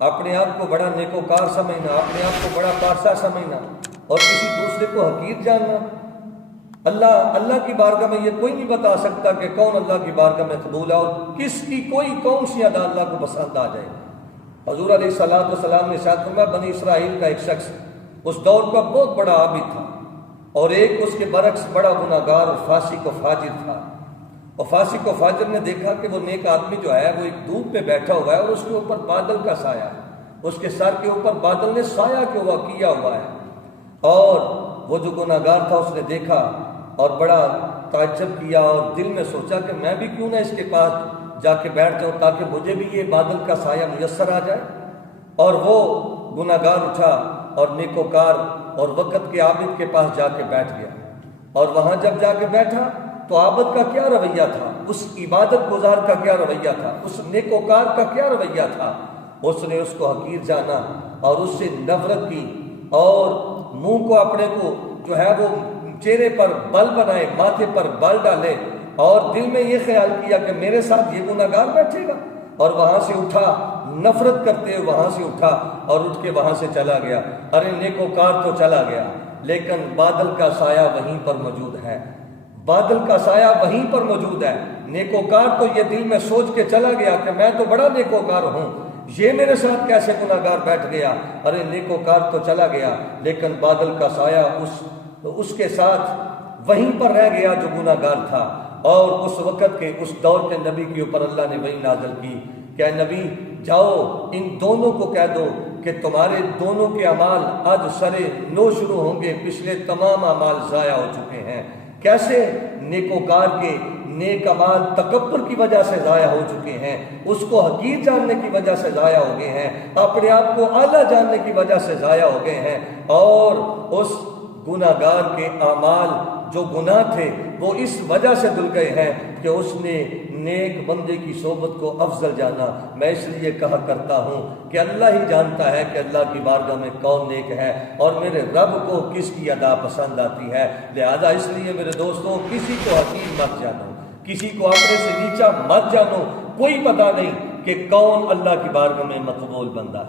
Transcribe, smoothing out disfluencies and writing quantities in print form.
اپنے آپ کو بڑا نیکوکار سمجھنا، اپنے آپ کو بڑا پارسا سمجھنا اور کسی دوسرے کو حقیر جاننا، اللہ کی بارگاہ میں یہ کوئی نہیں بتا سکتا کہ کون اللہ کی بارگاہ میں قبول ہے اور کس کی کون سی ادا اللہ کو پسند آ جائے۔ حضور علیہ الصلوۃ والسلام نے ارشاد فرمایا بنی اسرائیل کا ایک شخص اس دور کا بہت بڑا عابد تھا اور ایک اس کے برعکس بڑا گناہ گار اور فاسق و فاجر تھا، اور فاسق و فاجر نے دیکھا کہ وہ نیک آدمی جو ہے وہ ایک دھوپ پہ بیٹھا ہوا ہے اور اس کے اوپر بادل کا سایہ ہے، اس کے سر کے اوپر بادل نے سایہ کیا ہوا ہے، اور وہ جو گناہ گار تھا اس نے دیکھا اور بڑا تعجب کیا اور دل میں سوچا کہ میں بھی کیوں نہ اس کے پاس جا کے بیٹھ جاؤں تاکہ مجھے بھی یہ بادل کا سایہ میسر آ جائے۔ اور وہ گناہ گار اٹھا اور نیکوکار اور وقت کے عابد کے پاس جا کے بیٹھ گیا، اور وہاں جب جا کے بیٹھا تو عابد کا کیا رویہ تھا، اس عبادت گزار کا کیا رویہ تھا، اس نیکوکار کا کیا رویہ تھا، اس نے اس کو حقیر جانا اور اس سے نفرت کی اور منہ کو اپنے کو جو ہے وہ چہرے پر بل بنائے، ماتھے پر بل ڈالے اور دل میں یہ خیال کیا کہ میرے ساتھ یہ گناہ گار بیٹھے گا، اور وہاں سے اٹھا نفرت کرتے ہوئے وہاں سے اٹھا اور اٹھ کے وہاں سے چلا گیا۔ ارے نیکوکار تو چلا گیا لیکن بادل کا سایہ وہیں پر موجود ہے، بادل کا سایہ وہیں پر موجود ہے۔ نیکوکار تو یہ دل میں سوچ کے چلا گیا کہ میں تو بڑا نیکوکار ہوں، یہ میرے ساتھ کیسے گناہ گار بیٹھ گیا۔ ارے نیکوکار تو چلا گیا لیکن بادل کا سایہ اس کے ساتھ وہیں پر رہ گیا جو گناہ گار تھا، اور اس وقت کے اس دور کے نبی کے اوپر اللہ نے وہی نازل کی کہ اے نبی جاؤ ان دونوں کو کہہ دو کہ تمہارے دونوں کے اعمال آج سرے نو شروع ہوں گے، پچھلے تمام اعمال ضائع ہو چکے ہیں۔ کیسے؟ نیکوکار کے نیک اعمال تکبر کی وجہ سے ضائع ہو چکے ہیں، اس کو حقیر جاننے کی وجہ سے ضائع ہو گئے ہیں، اپنے آپ کو اعلیٰ جاننے کی وجہ سے ضائع ہو گئے ہیں، اور اس گناہ گار کے اعمال جو گناہ تھے وہ اس وجہ سے دھل گئے ہیں کہ اس نے نیک بندے کی صحبت کو افضل جانا۔ میں اس لیے کہا کرتا ہوں کہ اللہ ہی جانتا ہے کہ اللہ کی بارگاہ میں کون نیک ہے اور میرے رب کو کس کی ادا پسند آتی ہے، لہذا اس لیے میرے دوستوں کسی کو حقیر مت جانو، کسی کو اپنے سے نیچا مت جانو، کوئی پتہ نہیں کہ کون اللہ کی بارگاہ میں مقبول بندہ ہے۔